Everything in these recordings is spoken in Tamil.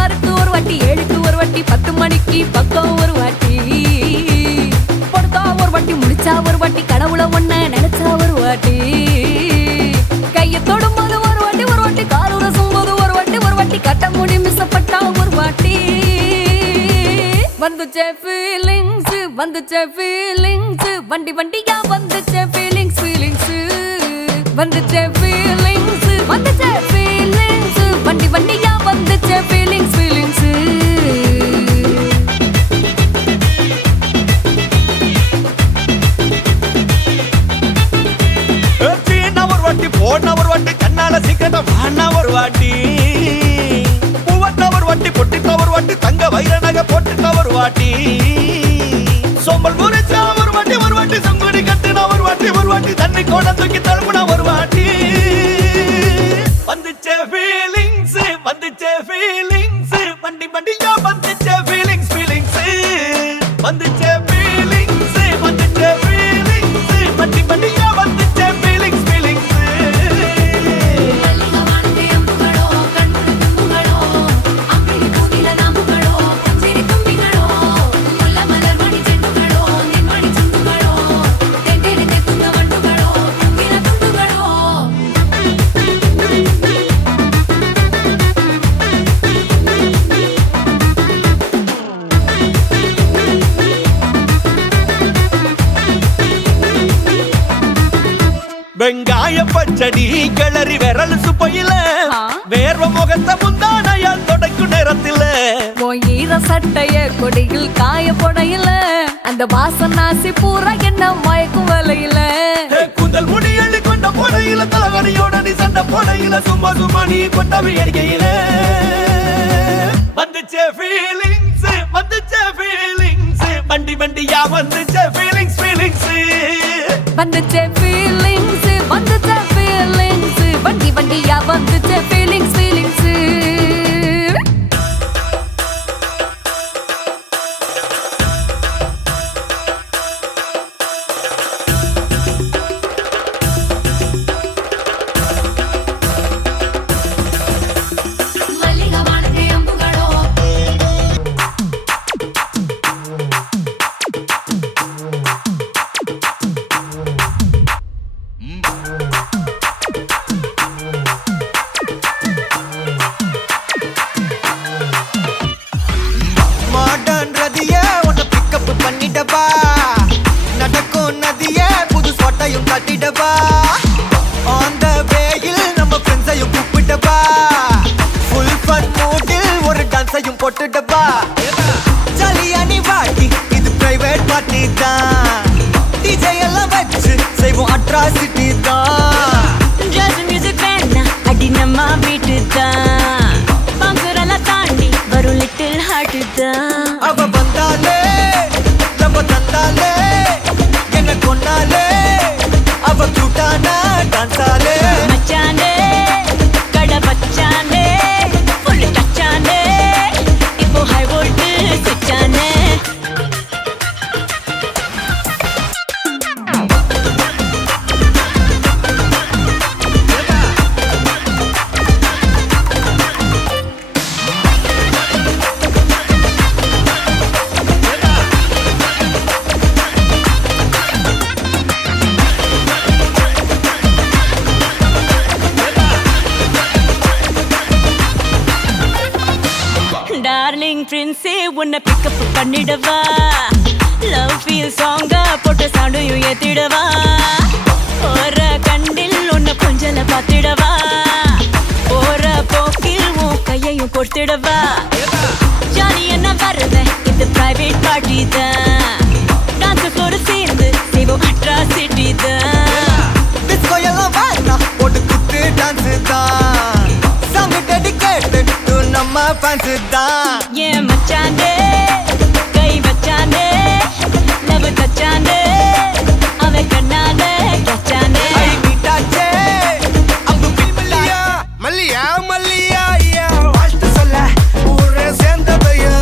ஆறுக்கு ஒரு வாட்டி, ஏழுக்கு ஒரு வாட்டி, 10 மணிக்கு பக்கம் ஒரு வாட்டி, படுத்தா ஒரு வாட்டி, முடிச்சா ஒரு வாட்டி, கடவுள ஒன்ன நினைச்சா ஒரு வாட்டி, கைய தொடும்போது ஒரு வாட்டி ஒரு வாட்டி, கால் உரசும் போது ஒரு வாட்டி ஒரு வாட்டி, கட்ட முடி மிசப்பட்டா ஒரு வாட்டி. வந்துச்சே ஃபீலிங்ஸ், வந்துச்சே ஃபீலிங்ஸ், வண்டி வண்டியா வந்துச்சே ஃபீலிங்ஸ், ஃபீலிங்ஸ் வந்துச்சே ஃபீலிங்ஸ், வந்துச்சே ஃபீலிங்ஸ், வண்டி வண்டியா வந்துச்சே ஃபீலிங்ஸ், ஃபீலிங்ஸ். ஒரு வாட்டி போன ஒரு வாட்டி, கண்ணால சீக்கிரத்தை வாண்ணா ஒரு வாட்டி, பூவட்ட ஒரு வாட்டி, பொட்டிட்ட ஒரு வாட்டி, தங்க வைர நகை போட்டுட்ட ஒரு வாட்டி, சோம்பல் முறைச்சா ஒரு வாட்டி ஒரு வாட்டி, சங்குடி கட்டுனா ஒரு வாட்டி ஒரு வாட்டி, தண்ணி கோட தூக்கி தழுப்புனா ஒரு வாட்டி. வந்துச்சே ஃபீலிங்ஸ், வந்துச்சே ஃபீலிங்ஸ், வண்டி வண்டியா வந்துச்சே ஃபீலிங்ஸ், ஃபீலிங்ஸ் வந்துச்சே ஃபீலிங்ஸ், வந்துச்சே ஃபீலிங்ஸ், வண்டி வண்டியா வந்துச்சே ஃபீலிங்ஸ், ஃபீலிங்ஸ். வெங்காய பச்சடி கிளறி விரல் சுப்பையில, வேர்வ முகத்தை முந்தானையால் தொடக்கும் நேரத்தில், ஈர சட்டைய கொடியில் காய போடையில, அந்த வாசனாசி பூரா என்ன மயக்கும் வலையில, கூந்தல் முடி அள்ளி கொண்ட போடையில, தலைவலியோட நீ சண்டை போடையில, சும்மா சும்மா நீ கொண்டவை எரிக்கையில. வந்துச்சே ஃபீலிங்ஸ், வந்துச்சே ஃபீலிங்ஸ், வண்டி வண்டியா வந்துச்சே ஃபீலிங்ஸ், ஃபீலிங்ஸ் வந்துச்சே ஃபீலிங்ஸ், வந்துச்சே ஃபீலிங்ஸ், வண்டி வண்டியா வந்துச்சே ஃபீலிங்ஸ், ஃபீலிங்ஸ். பண்ணிடவா, நடக்கும் நதிய புது சொட்டையும் கட்டிடவா, ஆன் த வேயில் நம்ம ஃப்ரெண்ட்ஸையும் கூப்பிடவா, ஃபுல் ஃபன் மூடில் ஒரு டான்ஸையும் போட்டுடவா, ஜாலியா நீ வாட்டி இது பிரைவேட் பார்ட்டி தான், டிஜே எல்லாம் வச்சு செய்வோம் அட்ராசிட்டி தான், ஜாஸ் மியூசிக் வேணா அடி நம்ம வீட்டு தான், பங்குரெல்லாம் தாண்டி வரும் லிட்டில் ஹார்ட் தான், அவ வந்தாலே நம்ம தந்தாலே என்ன கொண்டாலே, அவ கூட்டானா டான்ஸாலே, மச்சானே கட பச்சானே ஃபுல் டச்சானே, இப்போ ஹை வோல்ட் சுச்சானே. டார்லிங் பிரின்ஸே உன்னை பிக்கப் பண்ணிடவா, லவ் ஃபீல் சாங்கா போட்டு சவுண்டையும் ஏத்திடவா, போற கண்டில் உன்னை கொஞ்சல பார்த்திடவா, போற போக்கில் உன் கையையும் கொடுத்திடவா, ஜாலி என்ன வருவேன் இது பிரைவேட் பார்ட்டி தான், டான்ஸ் ஃப்ளோர் சேர்ந்து செய்வோம் அட்ராசிட்டி தான், டிஸ்கோ எல்லாம் வேணா போட்டு குத்து டான்ஸ் தான், சாங் டெடிகேட்டட் டு நம்ம ஃபேன்ஸ் தான், ஏன் மச்சானே கை வச்சானே லவ் தச்சானே, அவ கண்ணால கச்சானே, ஐ மீட்டாச்சே அம்பு பில்மல்லியா மல்லியா மல்லியா, வாழ்த்து சொல்ல ஊரே சேர்ந்ததையா,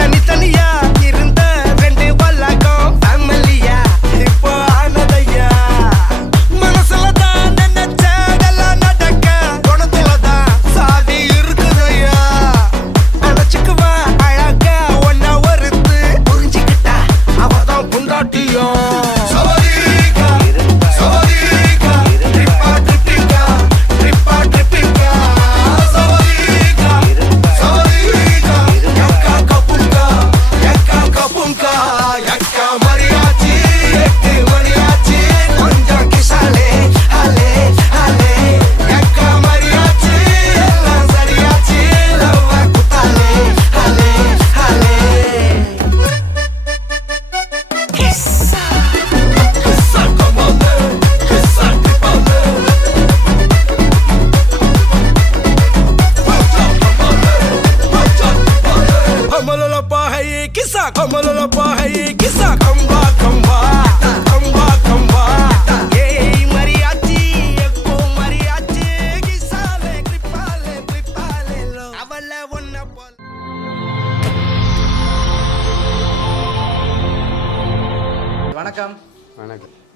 தனித்தனியா இருந்த ரெண்டு வல்லகம் ஃபேமிலியா இப்போ ஆனதையா.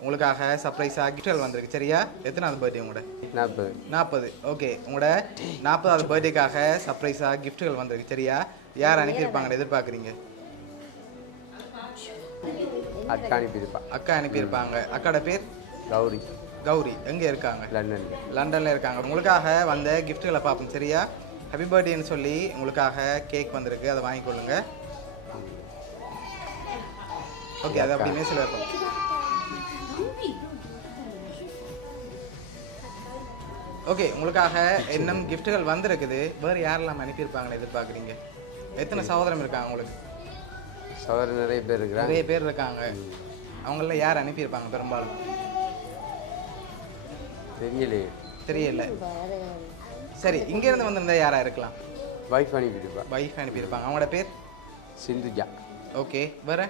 உங்களுக்காக சர்ப்ரைஸாக கிஃப்ட்கள் வந்திருக்கு சரியா? எத்தனாவது பர்த்டே உங்களோட? 40. ஓகே, உங்களோட 40வது பர்த்டேக்காக சர்ப்ரைஸாக கிஃப்ட்கள் வந்திருக்கு சரியா? யார் அனுப்பியிருப்பாங்கன்னு எதிர்பார்க்குறீங்க? அக்கா அனுப்பியிருப்பாங்க. அக்காவோட பேர் கௌரி. எங்கே இருக்காங்க? லண்டனில் இருக்காங்க. உங்களுக்காக வந்த கிஃப்ட்களை பார்ப்போம் சரியா? ஹாப்பி பர்த்டேன்னு சொல்லி உங்களுக்காக கேக் வந்திருக்கு, அதை வாங்கிக்கொள்ளுங்க. ஓகே, அது அப்படின்னே சொல்ல வைப்போம். ஓகே, உங்களுக்காக இன்னும் கிஃப்ட்டுகள் வந்திருக்குது. வேறு யாரெல்லாம் அனுப்பியிருப்பாங்கன்னு எதிர்பார்க்குறீங்க? எத்தனை சகோதரம் இருக்காங்க உங்களுக்கு? சகோதரர் நிறைய பேர் இருக்காங்க. அவங்கள யார் அனுப்பியிருப்பாங்க பெரும்பாலும்? தெரியல. சரி, இங்கேருந்து வந்திருந்தா யாராக இருக்கலாம்? வைஃப் அனுப்பியிருப்பாங்க. அவங்களோட பேர்? சிந்துஜா. ஓகே, வேறு?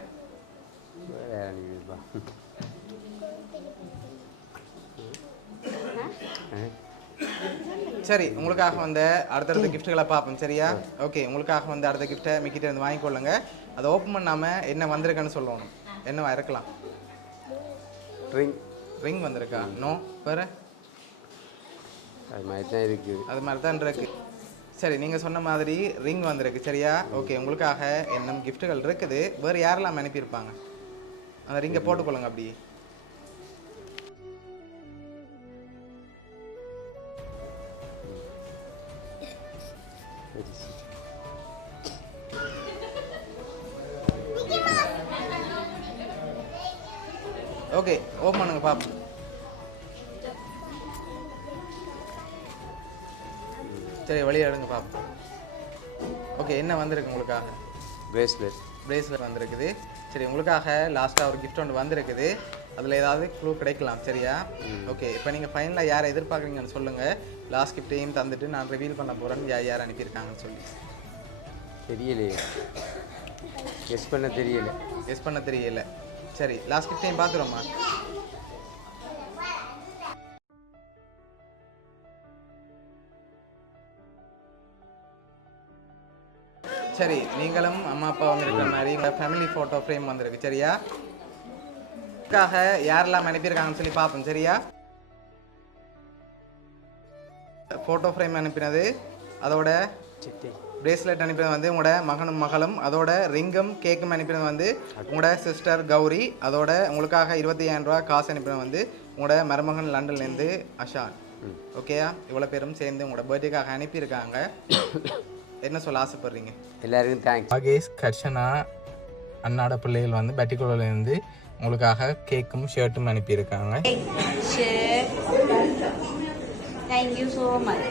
சரி, உங்களுக்காக வந்த அடுத்தடுத்த கிஃப்ட்டுகளை பார்ப்போம் சரியா? ஓகே, உங்களுக்காக வந்து அடுத்த கிஃப்ட்டை மிக்கிட்ட இருந்து வாங்கிக்கொள்ளுங்க. அதை ஓப்பன் பண்ணாமல் என்ன வந்திருக்குன்னு சொல்லணும். என்னவா இருக்கலாம்? ரிங் வந்திருக்கா? நோ. வேறு? அது மாதிரி தான் இருக்கு. சரி, நீங்கள் சொன்ன மாதிரி ரிங் வந்திருக்கு சரியா? ஓகே, உங்களுக்காக இன்னும் கிஃப்ட்டுகள் இருக்குது. வேறு யாரெல்லாம் அனுப்பியிருப்பாங்க? அந்த ரிங்கை போட்டுக்கொள்ளுங்க அப்படி. ஓகே, ஓப்பன் பண்ணுங்க பாப்போம். சரி, வெளியே எடுங்க பாப்போம். ஓகே, என்ன வந்திருக்கு உங்களுக்காக? பிரேஸ்லெட் வந்திருக்குது. சரி, உங்களுக்காக லாஸ்ட்டாக ஒரு கிஃப்ட் ஒன்று வந்திருக்குது. அதில் ஏதாவது க்ளூ கிடைக்கலாம் சரியா? ஓகே, இப்போ நீங்கள் ஃபைனலாக யாரை எதிர்பார்க்குறீங்கன்னு சொல்லுங்கள். லாஸ்ட் கிஃப்ட்டையும் தந்துட்டு நான் ரிவீல் பண்ண போகிறேன் யார் அனுப்பியிருக்காங்கன்னு சொல்லி. கெஸ் பண்ண தெரியல. சரி, லாஸ்ட் கிஃப்ட்டையும் பார்த்துருவோமா? சரி, நீங்களும் அம்மா அப்பா வந்திருக்கிற மாதிரி உங்கள் ஃபேமிலி ஃபோட்டோ ஃப்ரேம் வந்திருக்கு சரியா? இதுக்காக யாரெல்லாம் அனுப்பியிருக்காங்கன்னு சொல்லி பார்ப்போம் சரியா? ஃபோட்டோ ஃப்ரேம் அனுப்பினது, அதோட பிரேஸ்லெட் அனுப்பினது வந்து உங்களோட மகனும் மகளும், அதோட ரிங்கும் கேக்கும் அனுப்பினது வந்து உங்களோட சிஸ்டர் கௌரி, அதோட உங்களுக்காக 25,000 ரூபா காசு அனுப்பினது வந்து உங்களோட மருமகன் லண்டன்லேருந்து அஷான். ஓகேயா? இவ்வளோ பேரும் சேர்ந்து உங்களோட பர்த்டேக்காக அனுப்பியிருக்காங்க. என்ன சொல்ல ஆசைப்படுறீங்க? எல்லாருக்கும் தேங்க்ஸ். ஆகேஷ் கர்ஷனா அண்ணாட பிள்ளைகள் வந்து பட்டிக்குளர்லேருந்து உங்களுக்காக கேக்கும் ஷர்ட்டும் அனுப்பியிருக்காங்க. Thank you so much.